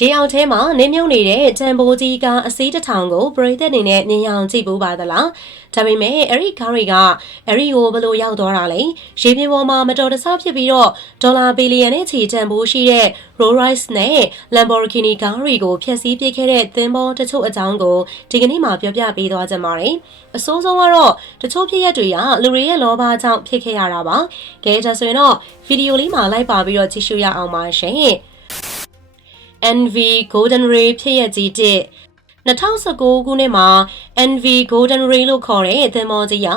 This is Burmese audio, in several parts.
ရေအောင်ထဲမှာနင်းမြုပ်နေတဲ့တန်ဖိုးကြီးကအစည်းတစ်ထောင်ကိုပရိသတ်အနေနဲ့မြင်အောင်ကြည့်ဖို့ပါသလားဒါပေမဲ့အဲ့ဒီကားတွေကအဲ့ဒီကိုဘယ်လိုရောက်သွားတာလဲရေပြင်ပေါ်မှာမတော်တဆဖြစ်ပြီးတော့ဒေါ်လာဘီလီယံနဲ့ချီတန်ဖိုးရှိတဲ့ Rolls-Royce နဲ့ Lamborghini ကားတွေကိုဖျက်ဆီးပစ်ခဲ့တဲ့သင်္ဘောတချို့အကြောင်းကိုဒီကနေ့မှာပြောပြပေးသွားကြပါမယ်အဆိုးဆုံးကတော့တချို့ဖြစ်ရပ်တွေကလူတွေရဲ့လောဘကြောင့်ဖြစ်ခဲ့ရတာပါကဲဒါဆိုရင်တော့ဗီဒီယိုလေးမှာလိုက်ပါပြီးတော့ကြည့်ရှုရအောင်ပါရှင်NV Golden Ray ဖြစ်ရကြီးတဲ့2019ခုနှစ်မှာ NV Golden Ray လို့ခေါ်တဲ့သင်္ဘောကြီးက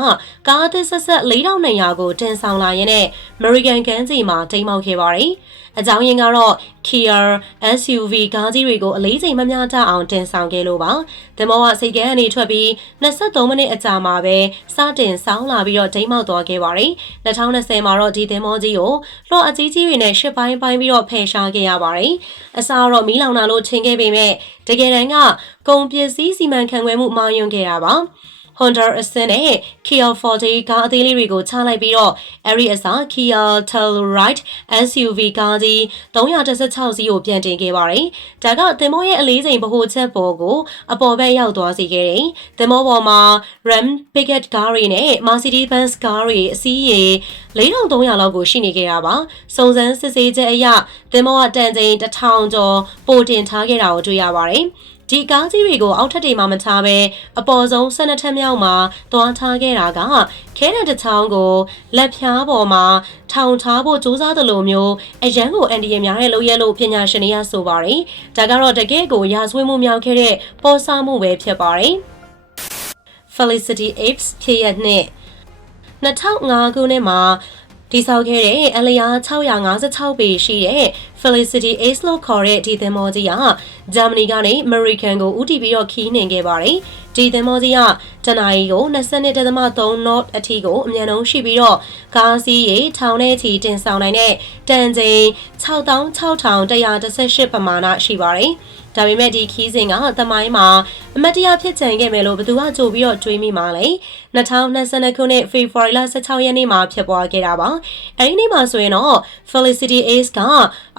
ကားသစ်ဆက်ဆက်4200ကိုတင်ဆောင်လာရင်းနဲ့ American ကမ်းခြေမှာတိမ်းမှောက်ခဲ့ပါတယ်။အကြောင်းရင်းကတော့ Kia SUV ကားကြီးတွေကိုအလေးချိန်မမျှတအောင်တင်ဆောင်ခဲ့လို့ပါ။သင်္ဘောကစိတ်ကမ်းအနေထွက်ပြီး23မိနစ်အကြာမှာပဲစတင်ဆောင်းလာပြီးတော့တိမ်းမှောက်သွားခဲ့ပါတယ်။2020မှာတော့ဒီသင်္ဘောကြီးကိုလှော်အကြီးကြီးတွေနဲ့ရှစ်ပိုင်းပြီးတော့ဖယ်ရှားခဲ့ရပါတယ်။အစားတော့မီးလောင်တာလို့ထင်ခဲ့ပေမဲ့တကယ်တမ်းကကုန်ပစ္စည်းစီမံခန့်ခွဲမှုမှာယွန်းခဲ့တာပါHonda အစင်းနဲ့ Kia Forte ကားအသေးလေးတွေကိုချလိုက်ပြီးတော့အဲဒီအစား Kia Telluride SUV ကားကြီး316စီးကိုပြန်တင်ခဲ့ပါတယ်။ဒါကသင်္ဘောရဲ့အလေးချိန်ဗဟိုချက်ပေါ်ကိုအပေါ်ဘက်ရောက်သွားစေခဲ့တယ်။သင်္ဘောပေါ်မှာ Ram Pickett ကားတွေနဲ့ Mercedes-Benz ကားတွေအစီးရေ4300လောက်ကိုရှိနေခဲ့တာပါ။စုံစမ်းစစ်ဆေးချက်အရသင်္ဘောကတန်ချိန်1000ကျော်ပိုတင်ထားခဲ့တာကိုတွေ့ရပါတယ်။ဒီကားကြီးတွေကိုအောက်ထပ်တွေမှာမထားဘဲအပေါ်ဆုံး12ထပ်မြောက်မှာတွားထားခဲ့တာကခဲတံတစ်ချောင်းကိုလက်ဖြားပေါ်မှာထောင်ထားဖို့စူးစမ်းသလိုမျိုးအရန်ကိုအန်ဒီရများတဲ့လုပ်ရလို့ပညာရှင်တွေကဆိုပါတယ်။ဒါကတော့တကယ့်ကိုရာဇဝတ်မှုမြောက်ခဲ့တဲ့ပေါ်စားမှုပဲဖြစ်ပါတယ်။ Felicity Apes ဖြစ်ရတဲ့2005ခုနှစ်မှာတိစောက်ခဲ့တဲ့အလျား656ပေရှိတဲ့ Felicity Ace လို့ခေါ်တဲ့ဒီသင်္ဘောကြီးကဂျာမနီကနေ American ကိုဦးတည်ပြီးတော့ခီးနှင်ခဲ့ပါတယ်။ဒီသင်္ဘောကြီးကတနအီကို22.3 knot အထိကိုအမြန်နှုန်းရှိပြီးတော့ကားစီးရေထောင်နဲ့ချီတင်ဆောင်နိုင်တဲ့တန်ချိန်66,118ပမာဏရှိပါတယ်။ဒါပေမဲ့ဒီခီးစဉ်ကသမိုင်းမှာအမတ်တရားဖြစ်ချင်ခဲ့မယ်လို့ဘယ်သူကကြိုပြီးတော့တွေးမိမှာလဲ2022ခုနှစ်ဖေဖော်ဝါရီလ16ရက်နေ့မှာဖြစ်ပွားခဲ့တာပါအဲဒီနေ့မှာဆိုရင်တော့ Felicity Ace က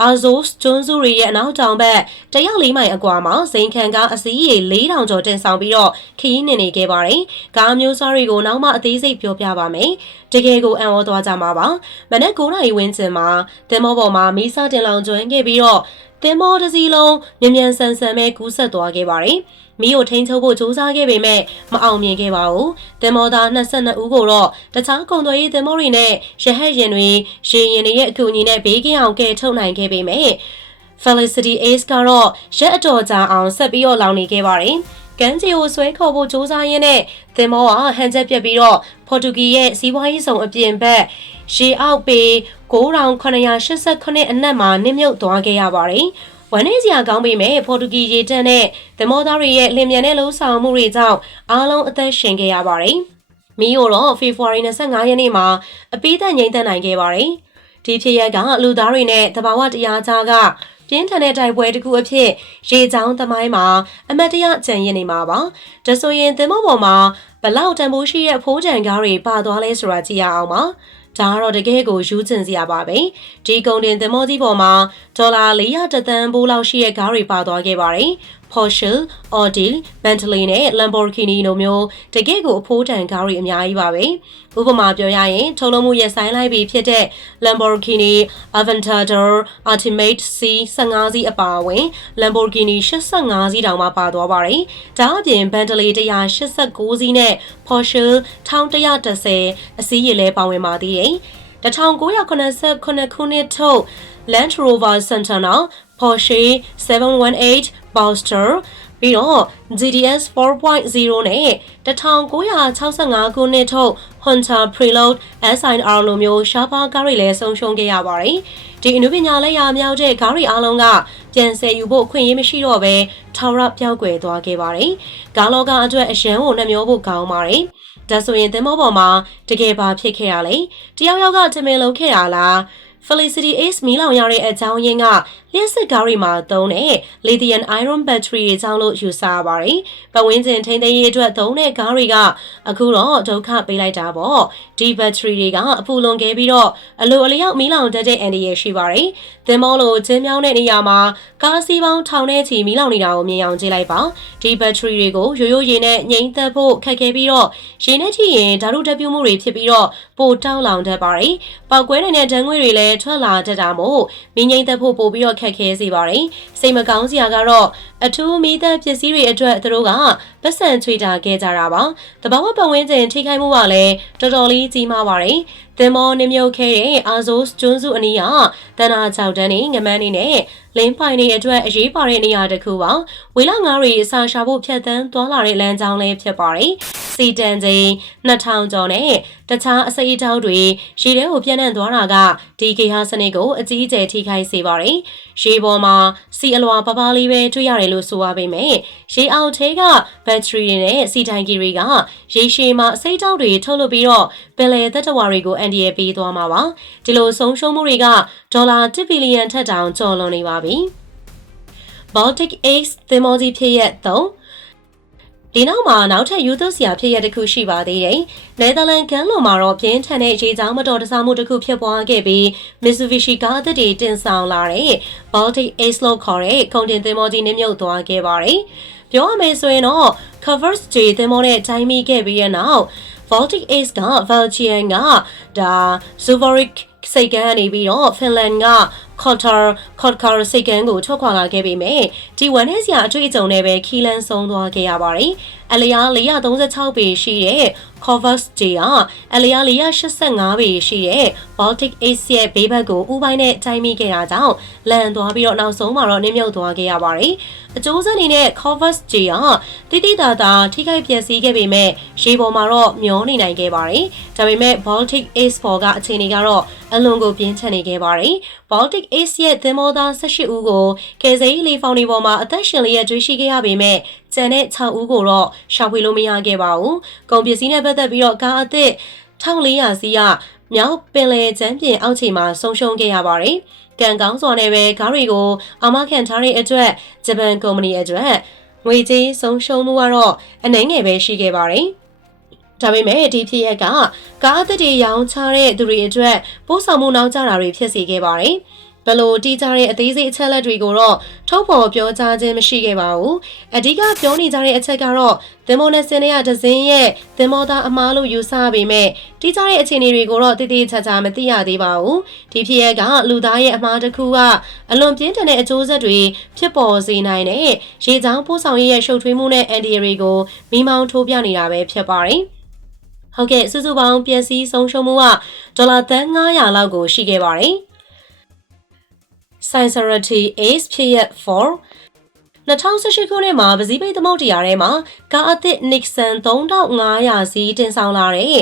Azores ကျွန်းစုတွေရဲ့အနောက်တောင်ဘက်104မိုင်အကွာမှာဇိမ်ခံကားအစီးရေ4000ကျော်တင်ဆောင်ပြီးတော့ခီးနှင်နေခဲ့ပါတယ်ကားမျိုးစားတွေကိုနောက်မှအသေးစိတ်ပြောပြပါမယ်တကယ်ကိုအံ့ဩသွားကြမှာပါမနက်9:00နာရီဝန်းကျင်မှာသင်္ဘောပေါ်မှာမီးစတင်လောင်ကျွမ်းခဲ့ပြီးတော့သင်္ဘောတစ်စီးလုံးမြန်ဆန်ပဲကူးဆက်သွားခဲ့ပါတယ်။မီးကိုထိန်းချုပ်ဖို့ကြိုးစားခဲ့ပေမဲ့မအောင်မြင်ခဲ့ပါဘူး။သင်္ဘောသား22ဦးကိုတော့တခြားကုန်သွယ်ရေးသင်္ဘောတွေနဲ့ရဟတ်ယာဉ်တွေရေယာဉ်တွေရဲ့အကူအညီနဲ့ဘေးကင်းအောင်ကယ်ထုတ်နိုင်ခဲ့ပေမဲ့ Felicity Ace ကတော့ရက်အတော်ကြာအောင်ဆက်ပြီးတော့လောင်နေခဲ့ပါတယ်။ကမ်းခြေကိုဆွဲခေါ်ဖို့ကြိုးစားရင်းနဲ့သင်္ဘောကဟန်ချက်ပြတ်ပြီးတော့ပေါ်တူဂီရဲ့စီးပွားရေးဆောင်အပြင်ဘက်ရေအောက်ပေ9,989အနက်မှာနစ်မြုပ်သွားခဲ့ရပါတယ်။ဝန်နေစရာကောင်းပေမဲ့ပေါ်တူဂီရေတပ်နဲ့သင်္ဘောသားတွေရဲ့လင်မြန်တဲ့လှုပ်ဆောင်မှုတွေကြောင့်အားလုံးအသက်ရှင်ခဲ့ရပါတယ်။မီးကိုတော့ဖေဖော်ဝါရီ25ရက်နေ့မှာအပိသက်ငြိမ်းသက်နိုင်ခဲ့ပါတယ်။ဒီဖြစ်ရပ်ကလူသားတွေနဲ့သဘာဝတရားကြားကပြင်းထန်တဲ့တိုက်ပွဲတစ်ခုအဖြစ်ရေချောင်းသမိုင်းမှာအမတ်တရကြံရည်နေမှာပါ။ဒါဆိုရင်သင်္ဘောပေါ်မှာဘလောက်တန်ဖိုးရှိတဲ့ဖိုးတန်ကားတွေပါသွားလဲဆိုတာကြည့်ရအောင်ပါ။ဒါကတော့တကယ်ကိုယူကျင်စရာပါပဲဒီကုန်တင်သင်္ဘောကြီးပေါ်မှာဒေါ်လာ400တန်းပိုးလောက်ရှိတဲ့ကားတွေပါသွားခဲ့ပါတယ် Porsche, Audi, Bentley နဲ့ Lamborghini တို့မျိုးတကယ်ကိုအဖိုးတန်ကားတွေအများကြီးပါပဲဥပမာပြောရရင်ထုတ်လုပ်မှုရဆိုင်လိုက်ပြီးဖြစ်တဲ့ Lamborghini Aventador Ultimate C 15စီးအပါအဝင် Lamborghini 85စီးတောင်မှပါသွားပါတယ်ဒါအပြင် Bentley 189စီးနဲ့ Porsche 1110အစီးရေလဲပါဝင်ပါသေးတယ်1989ခုနှစ်ထုတ် Land Rover Santana, Porsche 718, Boxster ပြီးတော့ GTS 4.0 နဲ့1965ခုနှစ်ထုတ် Honda Prelude SIR လိုမျိုးရှားပါးကားတွေလည်းဆုံးရှုံးခဲ့ရပါတယ်။ဒီအနုပညာလက်ရာမြောက်တဲ့ကားတွေအားလုံးကပြန်ဆယ်ယူဖို့ခွင့်ရမရှိတော့ဘဲထာဝရပျောက်ကွယ်သွားခဲ့ပါတယ်။ကားလောကအတွက်အရန်ကိုနှမျောဖို့ကောင်းပါတယ်။ဒါဆိုရင်သင်္ဘောပေါ်မှာတကယ်ပါဖြစ်ခဲ့ရလဲ။တယောက်ကတမင်လုံးခဲ့တာလား။ Felicity Ace မီးလောင်ရတဲ့အကြောင်းရင်းက လျှက်စစ်ကားတွေမှာသုံးတဲ့ lithium iron battery တွေကြောင့်လို့ယူဆရပါတယ်။ပတ်ဝန်းကျင်ထိန်းသိမ်းရေးအတွက်သုံးတဲ့ကားတွေကအခုတော့ဒုက္ခပေးလိုက်တာပေါ့။ဒီ battery တွေကအပူလွန်ခဲ့ပြီးတော့အလိုအလျောက်မီးလောင်တတ်တဲ့အန္တရာယ်ရှိပါတယ်။သင်္ဘောလိုကျင်းမြောင်းတဲ့နေရာမှာကားစီးပေါင်းထောင်နဲ့ချီမီးလောင်နေတာကိုမြင်အောင်ကြည့်လိုက်ပါ။ဒီ battery တွေကိုရိုးရိုးရေနဲ့ငြိမ်းသက်ဖို့ခက်ခဲပြီးတော့ရေနဲ့ထိရင်ဓာတ်ဓာတ်ပြုမှုတွေဖြစ်ပြီးတော့ပိုတောက်လောင်တတ်ပါတယ်။ပောက်ကွဲနေတဲ့ဓာတ်ငွေ့တွေလည်းထွက်လာတတ်တာမို့မီးငြိမ်းသက်ဖို့ပို့ပြီးတော့ခက်ခဲစေပါတယ်။စိတ်မကောင်းစရာကတော့အထူးမီးသတ်ပစ္စည်းတွေအတွက်သူတို့ကပတ်စံချွေတာခဲ့ကြတာပါ။တဘာဝပတ်ဝန်းကျင်ထိခိုက်မှုကလည်းတော်တော်လေးကြီးမားပါတယ်။သင်္ဘောနှမြုပ်ခဲ့တဲ့အာဇိုးကျွန်းစုအနီးကတနာချောက်တန်းနဲ့ငမန်းနေနဲ့လင်းပိုင်တွေအတွက်အရေးပါတဲ့နေရာတစ်ခုပါဝေလငါးတွေအစာရှာဖို့ဖြတ်သန်းသွားလာတဲ့လမ်းကြောင်းလေးဖြစ်ပါတယ်စီတန်ချိန်2000ကျော်နဲ့တခြားအစိအတောက်တွေရေထဲကိုပြန့်နှံ့သွားတာကဒီဂေဟာစနစ်ကိုအကြီးအကျယ်ထိခိုက်စေပါတယ်ရေပေါ်မှာစီအလွာပပလေးပဲတွေ့ရတယ်လို့ဆိုရပေမဲ့ရေအောက်ထဲကဘက်ထရီတွေနဲ့စီတိုင်ကီတွေကရေရှည်မှာအစိအတောက်တွေထုတ်လုပ်ပြီးတော့ပင်လယ်သက်တဝါတွေကိုအန်ဒီရပေးသွားမှာပါဒီလိုဆုံးရှုံးမှုတွေကဒေါ်လာ1ဘီလီယံထက်တောင်ကျော်လွန်နေပါပြီ Baltic Ace သင်္ဘောကြီးဖြစ်ရက်3ဒီနောက်မှာနောက်ထပ်ယူသွစရာဖြစ်ရတစ်ခုရှိပါသေးတယ်။နယ်သာလန်ကန်လွန်မှာတော့ပြင်းထန်တဲ့ရေကြောင်းမတော်တဆမှုတစ်ခုဖြစ်ပွားခဲ့ပြီး Mitsubishi ကားအသစ်တွေတင်ဆောင်လာတဲ့ Baltic Ace လို့ခေါ်တဲ့ကုန်တင်သင်္ဘောကြီးနစ်မြုပ်သွားခဲ့ပါတယ်။ပြောရမယ်ဆိုရင်တော့ Covers J သင်္ဘောနဲ့တိုင်းမိခဲ့ပြီးတဲ့နောက် Baltic Ace က Valchian ကဒါ Zurich စိတ်ကန်းနေပြီးတော့ Finland ကKotkar စိတ်ကန်းကိုထွက်ခွာလာခဲ့ပေမဲ့ဒီဝန်ထဲစရာအတွေ့အကြုံနဲ့ပဲခီးလန်းဆုံးသွားခဲ့ရပါတယ်။အလျား436ပေရှိတဲ့ Covers J ကအလျား485ပေရှိတဲ့ Baltic Ace ရဲ့ဘေးဘက်ကိုဥပိုင်းနဲ့တိုင်းမိခဲ့တာကြောင့်လန်သွားပြီးတော့နောက်ဆုံးမှာတော့နစ်မြုပ်သွားခဲ့ရပါတယ်။အကျိုးဆက်အနေနဲ့ Covers J ကတိတိတသာထိခိုက်ပျက်စီးခဲ့ပေမဲ့ရေပေါ်မှာတော့မျောနေနိုင်ခဲ့ပါတယ်။ဒါပေမဲ့ Baltic Ace ပေါ်ကအခြေအနေကတော့အလွန်ကိုပြင်းထန်နေခဲ့ပါတယ်။ Baltic Ace ရဲ့သင်္ဘောသား18ဦးကိုကယ်ဆယ်ရေးလေဖောင်တွေပေါ်မှာအသက်ရှင်လျက်တွေ့ရှိခဲ့ရပေမဲ့ကျန်တဲ့6ဦးကိုတော့ရှာဖွေလို့မရခဲ့ပါဘူး။ကုန်ပစ္စည်းနဲ့ပတ်သက်ပြီးတော့ကားအသစ်1400စီးကမြောက်ပင်လယ်ကျမ်းပြင်အောက်ခြေမှာဆုံးရှုံးခဲ့ရပါတယ်။ကံကောင်းစွာနဲ့ပဲကားတွေကိုအာမခံထားတဲ့အတွက်ဂျပန်ကုမ္ပဏီအတွက်ငွေကြေးဆုံးရှုံးမှုကတော့အနည်းငယ်ပဲရှိခဲ့ပါတယ်။ဒါပေမဲ့ဒီဖြစ်ရပ်ကကားအသစ်တွေရောင်းချတဲ့သူတွေအတွက်ပို့ဆောင်မှုနောက်ကျတာတွေဖြစ်စေခဲ့ပါတယ်။ဘလို့တီးကြတဲ့အသေးစိတ်အချက်လက်တွေကိုတော့ထုတ်ဖော်ပြောကြားခြင်းမရှိခဲ့ပါဘူး။အဓိကပြောနေကြတဲ့အချက်ကတော့သင်္ဘောနဲ့ဆင်းတဲ့ဒဇင်းရဲ့သင်္ဘောသားအမားလို့ယူဆပေမဲ့တီးကြတဲ့အခြေအနေတွေကိုတော့တိတိကျကျမသိရသေးပါဘူး။ဒီဖြစ်ရပ်ကလူသားရဲ့အမားတစ်ခုကအလွန်ပြင်းထန်တဲ့အကျိုးဆက်တွေဖြစ်ပေါ်စေနိုင်တဲ့ရေကြောင်းပို့ဆောင်ရေးရဲ့ရှုပ်ထွေးမှုနဲ့အန်ဒီရီကိုမိမောင်းထိုးပြနေတာပဲဖြစ်ပါတယ်။ဟုတ်ကဲ့စုစုပေါင်းပျက်စီးဆုံးရှုံးမှုကဒေါ်လာသန်း900လောက်ကိုရှိခဲ့ပါတယ်။ Sincerity Ace ဖြစ်ရက်4 2018ခုနှစ်မှာပစိဖိတ်သမုဒ္ဒရာထဲမှာကားအသစ် Nixon 3500စီးတင်ဆောင်လာတဲ့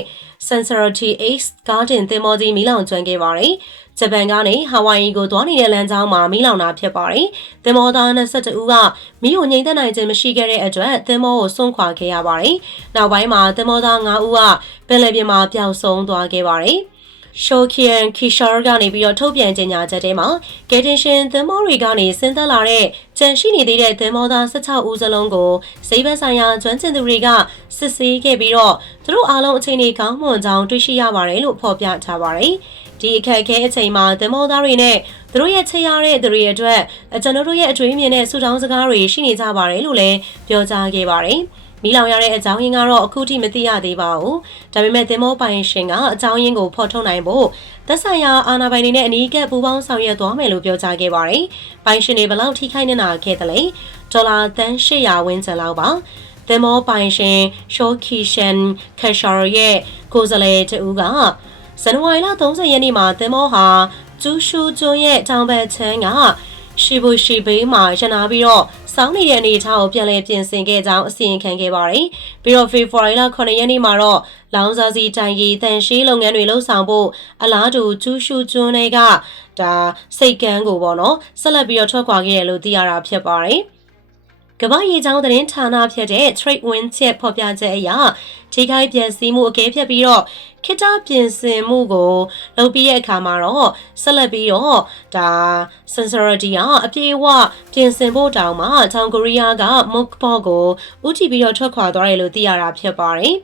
Sincerity Ace ကားတင်သင်္ဘောကြီးမီးလောင်ကျွမ်းခဲ့ပါတယ်။ဂျပန်ကနေဟာဝိုင်အီကိုသွားနေတဲ့လမ်းကြောင်းမှာမီးလောင်တာဖြစ်ပါတယ်။သင်္ဘောသား22ဦးကမီးကိုငြိမ်းသက်နိုင်ခြင်းမရှိခဲ့တဲ့အတွက်သင်္ဘောကိုစွန့်ခွာခဲ့ရပါတယ်။နောက်ပိုင်းမှာသင်္ဘောသား9ဦးကပင်လယ်ပြင်မှာပျောက်ဆုံးသွားခဲ့ပါတယ်။ Shokian Kishore ကနေပြီးတော့ထုတ်ပြန်ကြေညာချက်ထဲမှာကယ်တင်ရှင်သင်္ဘောတွေကနေဆင်းသက်လာတဲ့ကြန့်ရှိနေသေးတဲ့သင်္ဘောသား16ဦးစလုံးကိုစိတ်ဘက်ဆိုင်ရာကျွမ်းကျင်သူတွေကစစ်ဆေးခဲ့ပြီးတော့သူတို့အားလုံးအခြေအနေကောင်းမွန်ကြောင်းတွေ့ရှိရပါတယ်လို့ဖော်ပြထားပါတယ်။ဒီအခက်အခဲအချိန်မှာသင်္ဘောသားတွေနဲ့သူတို့ရဲ့ချစ်ရတဲ့သူတွေအတွက်ကျွန်တော်တို့ရဲ့အတွေ့အမြင်နဲ့ဆုတောင်းစကားတွေရှိနေကြပါတယ်လို့လည်းပြောကြားခဲ့ပါတယ်။မီးလောင်ရတဲ့အကြောင်းရင်းကတော့အခုထိမသိရသေးပါဘူး။ဒါပေမဲ့သင်္ဘောပိုင်ရှင်ကအကြောင်းရင်းကိုဖော်ထုတ်နိုင်ဖို့သက်ဆိုင်ရာအာဏာပိုင်တွေနဲ့အနီးကပ်ပူးပေါင်းဆောင်ရွက်သွားမယ်လို့ပြောကြားခဲ့ပါတယ်။ပိုင်ရှင်တွေဘလောက်ထိခိုက်နေတာခဲ့တယ်လဲ။ဒေါ်လာသန်း800ဝန်းကျင်လောက်ပါ။သင်္ဘောပိုင်ရှင် Shokishan Kashar ရဲ့ကိုယ်စားလှယ်တဦးကဇန်နဝါရီလ30ရက်နေ့မှာသင်္ဘောဟာကျူရှူကျွန်းရဲ့တောင်ဘက်ခြမ်းကရှိဘူရှိဘေးမှာရနာပြီးတော့စောင်းနေတဲ့အနေအထားကိုပြန်လည်ပြင်ဆင်ခဲ့ကြောင်းအစီရင်ခံခဲ့ပါတယ်။ပြီးတော့ဖေဖော်ဝါရီလ9ရက်နေ့မှာတော့လောင်စာစီတိုင်ကြီးတန်ရှင်းလုပ်ငန်းတွေလှုပ်ဆောင်ဖို့အလားတူကျူးရှူကျွန်းတွေကဒါစိတ်ကန်းကိုပေါ့နော်ဆက်လက်ပြီးတော့ထွက်ခွာခဲ့ရလို့သိရတာဖြစ်ပါတယ်။ကမ္ဘာရေကြောင်းသတင်းဌာနဖြစ်တဲ့ Trade Wind ရဲ့ဖော်ပြချက်အရထိခိုက်ပျက်စီးမှုအကဲဖြတ်ပြီးတော့ ခေတ္တပြင်ဆင်မှုကိုလုပ်ပြီးတဲ့အခါမှာတော့ဆက်လက်ပြီးတော့ဒါ sincerity အပြည့်အဝပြင်ဆင်ဖို့တောင်မှတောင်ကိုရီးယားက Mukbang ကိုဦးတည်ပြီးတော့ထွက်ခွာသွားတယ်လို့သိရတာဖြစ်ပါတယ်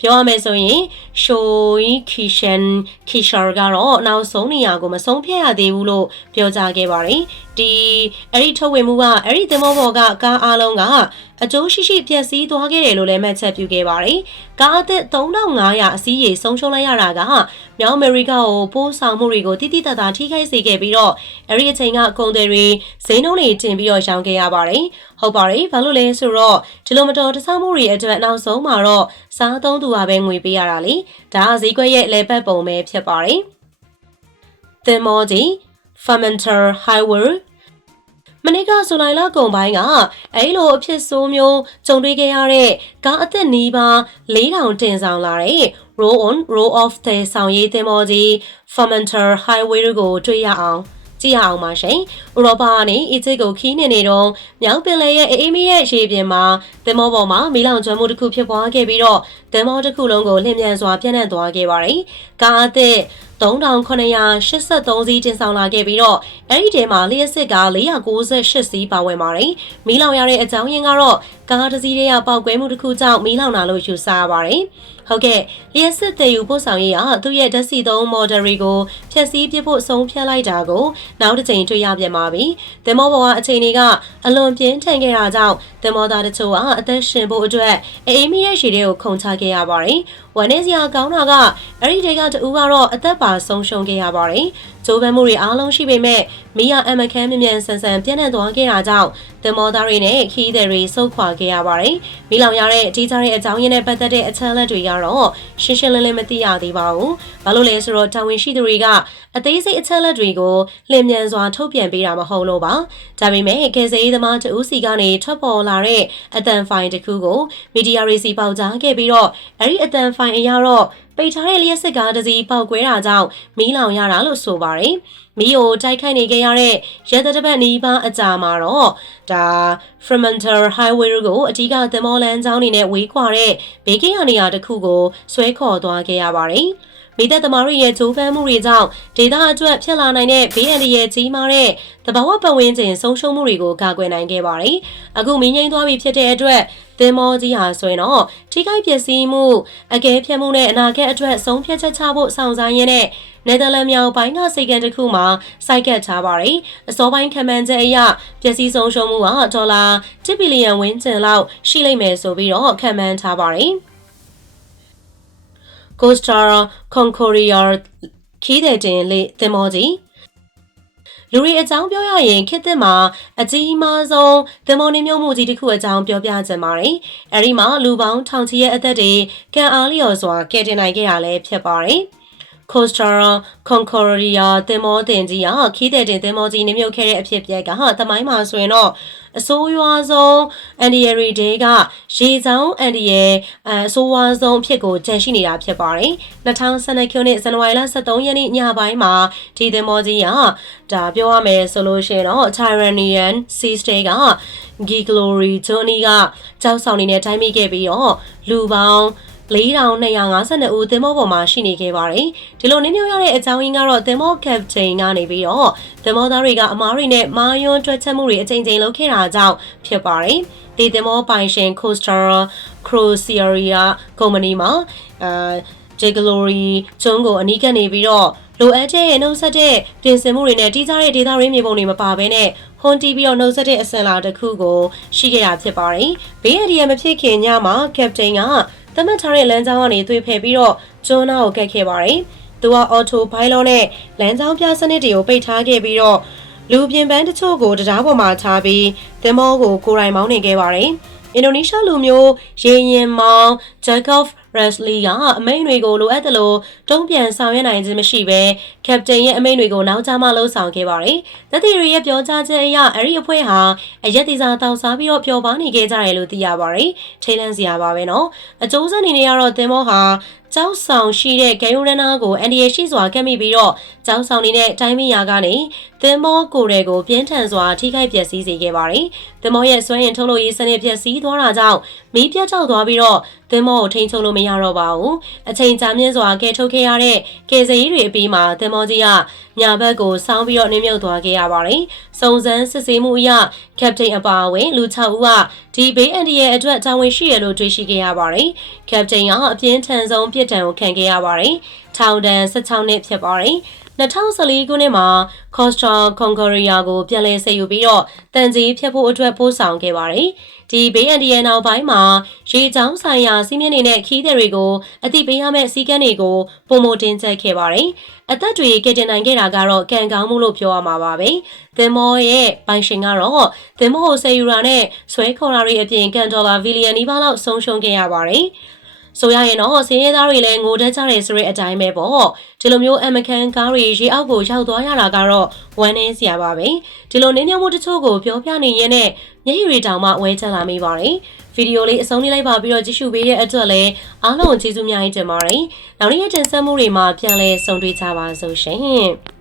ပြောရမယ်ဆိုရင် Choi Kishar ကတော့နောက်ဆုံးနေရာကိုမဆုံးဖြတ်ရသေးဘူးလို့ပြောကြားခဲ့ပါတယ်အဲ့ဒီထုတ်ဝေမှုကအဲ့ဒီသင်္ဘောပေါ်ကကားအားလုံးကအကျိုးရှိရှိပျက်စီးသွားခဲ့တယ်လို့လည်းမှတ်ချက်ပြုခဲ့ပါတယ်။ကားအသစ်3500အစီးရေဆုံးရှုံးလိုက်ရတာကမြောက်အမေရိကကိုပို့ဆောင်မှုတွေကိုတိတိတတ်တာထိခိုက်စေခဲ့ပြီးတော့အဲ့ဒီအချိန်ကကုန်သည်တွေဈေးနှုန်းတွေတင်ပြီးတော့ရောင်းခဲ့ရပါတယ်။ဟုတ်ပါတယ်။ဘာလို့လဲဆိုတော့ဒီလိုမတော်တဆမှုတွေအတွက်နောက်ဆုံးမှာတော့စားသုံးသူကပဲငွေပေးရတာလေ။ဒါကဈေးကွက်ရဲ့လေပတ်ပုံပဲဖြစ်ပါတယ်။သင်္ဘောကြီး Fermanter Highway မနေ့ကဇူလိုင်လကုန်ပိုင်းကအဲ့လိုအဖြစ်ဆိုးမျိုးကြုံတွေ့ခဲ့ရတဲ့ကားအသက်နီးပါး4000တင်ဆောင်လာတဲ့ roll on roll off တဲ့ဆောင်ရေးသင်္ဘောကြီး Fermanter Highway ကိုတွေ့ရအောင်ကြည့်ရအောင်ပါရှင်။ဥရောပကနေအီဂျစ်ကိုခီးနေတော့မြောက်ပင်လယ်ရဲ့အေးမီရဲ့ရေပြင်မှာသင်္ဘောပေါ်မှာမီးလောင်ကျွမ်းမှုတစ်ခုဖြစ်ပွားခဲ့ပြီးတော့သင်္ဘောတစ်ခုလုံးကိုလျင်မြန်စွာပြန့်နှံ့သွားခဲ့ပါတယ်။ကားအသက်3983စီးတင်ဆောင်လာခဲ့ပြီးတော့အဲ့ဒီထဲမှာလျှက်စစ်က498စီးပါဝင်ပါတယ်။မီးလောင်ရတဲ့အကြောင်းရင်းကတော့ကားတစ်စီးရဲ့ပေါက်ကွဲမှုတစ်ခုကြောင့်မီးလောင်တာလို့ယူဆရပါတယ်။ဟုတ်ကဲ့လျှက်စစ်တည်ယူပို့ဆောင်ရေးသူ့ရဲ့ဓာတ်ဆီသုံးမော်ဒယ်တွေကိုဖျက်ဆီးပစ်ဖို့ဆုံးဖြတ်လိုက်တာကိုနောက်တစ်ချိန်တွေ့ရပြန်ပါပြီ။သင်္ဘောပေါ်ကအချိန်တွေကအလွန်ပြင်းထန်ခဲ့တာကြောင့်သင်္ဘောသားတို့ကအသက်ရှင်ဖို့အတွက်အေးမီရဲ့ရှည်တွေကိုခုန်ချခဲ့ရပါတယ်။ဝန်နေစရာကောင်းတာကအဲ့ဒီတွေကတူကတော့အသက်ပါဆုံးရှုံးခဲ့ရပါတယ်။ဂျိုးပန်းမှုတွေအားလုံးရှိပေမဲ့မီးရအမခန်းမြန်ဆန်ဆန်ပြန့်နှံ့သွားခဲ့တာကြောင့်သင်္ဘောသားတွေနဲ့ခီးသည်တွေဆုတ်ခွာခဲ့ရပါတယ်။မီးလောင်ရတဲ့အကြီးစားတဲ့အကြောင်းရင်းနဲ့ပတ်သက်တဲ့အချက်အလက်တွေကတော့ရှင်းရှင်းလင်းလင်းမသိရသေးပါဘူး။ဘာလို့လဲဆိုတော့တာဝန်ရှိသူတွေကအသေးစိတ်အချက်အလက်တွေကိုလျင်မြန်စွာထုတ်ပြန်ပေးတာမဟုတ်လို့ပါ။ဒါပေမဲ့ကယ်ဆယ်ရေးသမားတဦးစီကနေထွက်ပေါ်လာတဲ့အသံဖိုင်တစ်ခုကိုမီဒီယာတွေစီပေါက်ကြားခဲ့ပြီးတော့အဲ့ဒီအသံဖိုင်အရတော့ပိတ်ထားတဲ့လျှက်စစ်ကားတစ်စီးပေါက်ကွဲတာကြောင့်မီးလောင်ရတာလို့ဆိုပါတယ်။မီးကိုတိုက်ခိုက်နေခဲ့ရတဲ့ရဲတပ်တစ်ပတ်နီးပါးအကြာမှာတော့ဒါ Fermanter Highway ကိုအကြီးကသင်္ဘောလမ်းကြောင်းနေနဲ့ဝေးခွာတဲ့ဘေးကင်းရာနေရာတစ်ခုကိုဆွဲခေါ်သွားခဲ့ရပါတယ်။မိသက်သမားတွေရဲ့ဂျိုးပန်းမှုတွေကြောင့်ဒေသအတွက်ဖြစ်လာနိုင်တဲ့ဘေးအန္တရာယ်ကြီးမားတဲ့သဘာဝပတ်ဝန်းကျင်ဆုံးရှုံးမှုတွေကိုကာကွယ်နိုင်ခဲ့ပါတယ်။အခုမင်းငိမ့်သွားပြီဖြစ်တဲ့အတွက်သင်္ဘောကြီးဟာဆိုရင်တော့ထိခိုက်ပျက်စီးမှုအကဲဖြတ်မှုနဲ့အနာဂတ်အတွက်ဆုံးဖြတ်ချက်ချဖို့ဆောင်ဆိုင်ရင်းနဲ့နယ်သာလန်မြောက်ပိုင်းကစိတ်ကံတစ်ခုမှာစိုက်ကပ်ထားပါတယ်။အစောပိုင်းခံမှန်းချက်အရပျက်စီးဆုံးရှုံးမှုကဒေါ်လာ1ဘီလီယံဝန်းကျင်လောက်ရှိလိမ့်မယ်ဆိုပြီးတော့ခံမှန်းထားပါတယ်။ Costa Concordia ခီးတဲ့တင်လေသင်္ဘောကြီးလူတွေအကြောင်းပြောရရင်ခေတ်သစ်မှာအကြီးမားဆုံးသင်္ဘောနှင်းမြုပ်မှုကြီးတစ်ခုအကြောင်းပြောပြချင်ပါတယ်။အဲဒီမှာလူပေါင်းထောင်ချီရဲ့အသက်တွေကံအားလျော်စွာကယ်တင်နိုင်ခဲ့ရလဲဖြစ်ပါတယ်။ Costa Concordia သင်္ဘောတင်ကြီးခီးတဲ့တင်သင်္ဘောကြီးနှင်းမြုပ်ခဲ့တဲ့အဖြစ်အပျက်ကသမိုင်းမှာဆိုရင်တော့အဆိုးရွားဆုံးအန်ဒီယရီဒေးကရေချောင်းအန်ဒီယအဆိုးရွားဆုံးဖြစ်ကိုကျန်ရှိနေတာဖြစ်ပါတယ်။2012ခုနှစ်ဇန်နဝါရီလ23ရက်နေ့ညပိုင်းမှာဒီသင်္ဘောကြီးဒါပြောရမယ်ဆိုလို့ရှိရင်တော့ Tyrrhenian Sea Stay က Giglory Journey ကကြောက်ဆောင်နေတဲ့တိုင်းမိခဲ့ပြီးတော့လူပေါင်း4252ဦးသင်္ဘောပေါ်မှာရှိနေခဲ့ပါတယ်။ဒီလိုနှင်းမြုပ်ရတဲ့အကြောင်းရင်းကတော့သင်္ဘောကပတိန်ကနေပြီးတော့သင်္ဘောသားတွေကအမားတွေနဲ့မာယွန်းတွက်ချက်မှုတွေအကြိမ်ကြိမ်လုပ်ခဲ့တာကြောင့်ဖြစ်ပါတယ်။ဒီသင်္ဘောပိုင်ရှင် Costa Cruceria ကုမ္ပဏီမှာGiglory ကျွန်းကိုအနီးကပ်နေပြီးတော့လိုအပ်တဲ့နှုတ်ဆက်တဲ့ပြင်ဆင်မှုတွေနဲ့တီးခြားတဲ့ဒေသရင်းမြေပုံတွေမပါဘဲနဲ့ဟွန်တီးပြီးတော့နှုတ်ဆက်တဲ့အစင်လာတစ်ခုကိုရှိခဲ့တာဖြစ်ပါတယ်။ဘေးအန္တရာယ်မဖြစ်ခင်ညမှာကပတိန်ကသတ်မှတ်ထားတဲ့လမ်းကြောင်းကနေသွေးဖယ်ပြီးတော့ကျွန်းနာကိုကတ်ခဲ့ပါတယ်။သူကအော်တိုဘိုင်လောနဲ့လမ်းကြောင်းပြစနစ်တွေကိုပိတ်ထားခဲ့ပြီးတော့လူပြင်ပန်းတချို့ကိုတရားပေါ်မှာထားပြီးသင်္ဘောကိုကိုယ်တိုင်မောင်းနေခဲ့ပါတယ်။အင်ဒိုနီးရှားလူမျိုးရေရင်မောင်ဂျက်ကော့ဖ်ရက်စလီကအမိန့်တွေကိုလိုအပ်တယ်လို့တုံ့ပြန်ဆောင်ရွက်နိုင်ခြင်းမရှိဘဲကပတိန်ရဲ့အမိန့်တွေကိုနောက်ကျမှလှုပ်ဆောင်ခဲ့ပါတယ်။သက်သေတွေရဲ့ပြောကြားချက်အရအဲ့ဒီအဖွဲ့ဟာအရက်တီစာတောက်စားပြီးတော့ပျော်ပါနေခဲ့ကြတယ်လို့သိရပါတယ်။ထိတ်လန့်စရာပါပဲနော်။အကျိုးဆက်အနေနဲ့ကတော့သင်္ဘောဟာ ကျောင်းဆောင်ရှိတဲ့ဂဲယိုရနာကိုအန်ဒီရရှိစွာကပ်မိပြီးတော့ကျောင်းဆောင်နေတဲ့တိုင်းမီယာကနေသင်္ဘောကိုယ်တွေကိုပြင်းထန်စွာထိခိုက်ပျက်စီးစေခဲ့ပါတယ်။သင်္ဘောရဲ့စွမ်းအင်ထုတ်လုပ်ရေးစနစ်ပျက်စီးသွားတာကြောင့်မီးပြတ်တောက်သွားပြီးတော့သင်္ဘောကိုထိန်းချုပ်လို့မရတော့ပါဘူး။အချိန်ကြာမြင့်စွာကယ်ထုတ်ခဲ့ရတဲ့ကယ်ဆယ်ရေးတွေအပြီးမှာသင်္ဘောကြီးကညာဘက်ကိုစောင်းပြီးတော့နှင်းမြုပ်သွားခဲ့ရပါတယ်။စုံစမ်းစစ်ဆေးမှုအရကပတိန်အပါအဝင်လူ6ဦးကဒီဘေးအန္တရာယ်အတွက်တာဝန်ရှိရလို့တွေ့ရှိခဲ့ရပါတယ်။ကပတိန်ကအပြင်းထန်ဆုံးပြစ်ဒဏ်ကိုခံခဲ့ရပါတယ်။ထောင်ဒဏ်16နှစ်ဖြစ်ပါတယ်။2014ခုနှစ်မှာ Costa Concordia ကိုပြန်လည်ဆယ်ယူပြီးတော့တန်ကြီးဖြတ်ဖို့အတွက်ပို့ဆောင်ခဲ့ပါတယ်။ဒီဘေးအန္တရာယ်နောက်ပိုင်းမှာရေကြောင်းဆိုင်ရာစီးမြင်နေတဲ့ခီးသည်တွေကိုအသိပေးရမယ့်စည်းကမ်းတွေကိုပုံမတင်ဆက်ခဲ့ပါတယ်။အသက်တွေကယ်တင်နိုင်ခဲ့တာကတော့ကံကောင်းမှုလို့ပြောရမှာပါပဲ။သင်္ဘောရဲ့ပိုင်ရှင်ကတော့သင်္ဘောကိုဆယ်ယူတာနဲ့ဆွဲခေါ်တာတွေအပြင်ကန်ဒေါ်လာဘီလီယံနီးပါးလောက်ဆုံးရှုံးခဲ့ရပါတယ်။ဆိုရရင်တော့စင်းရဲသားတွေလည်းငိုတက်ကြတယ်ဆိုတဲ့အတိုင်းပဲပေါ့ဒီလိုမျိုးအမကန်ကားတွေရေအောက်ကိုရောက်သွားရတာကတော့ဝမ်းနည်းစရာပါပဲဒီလိုနင်းညမှုတချို့ကိုပြောပြနေရင်းနဲ့မျက်ရည်တွေတောင်မှဝဲချလာမိပါတယ်ဗီဒီယိုလေးအဆုံးလေးလိုက်ပါပြီးတော့ကြည့်ရှုပေးတဲ့အတွက်လည်းအားလုံးကျေးဇူးများကြီးတင်ပါတယ်နောက်နေ့တင်ဆက်မှုတွေမှာပြန်လည်ဆုံတွေ့ကြပါစို့ရှင်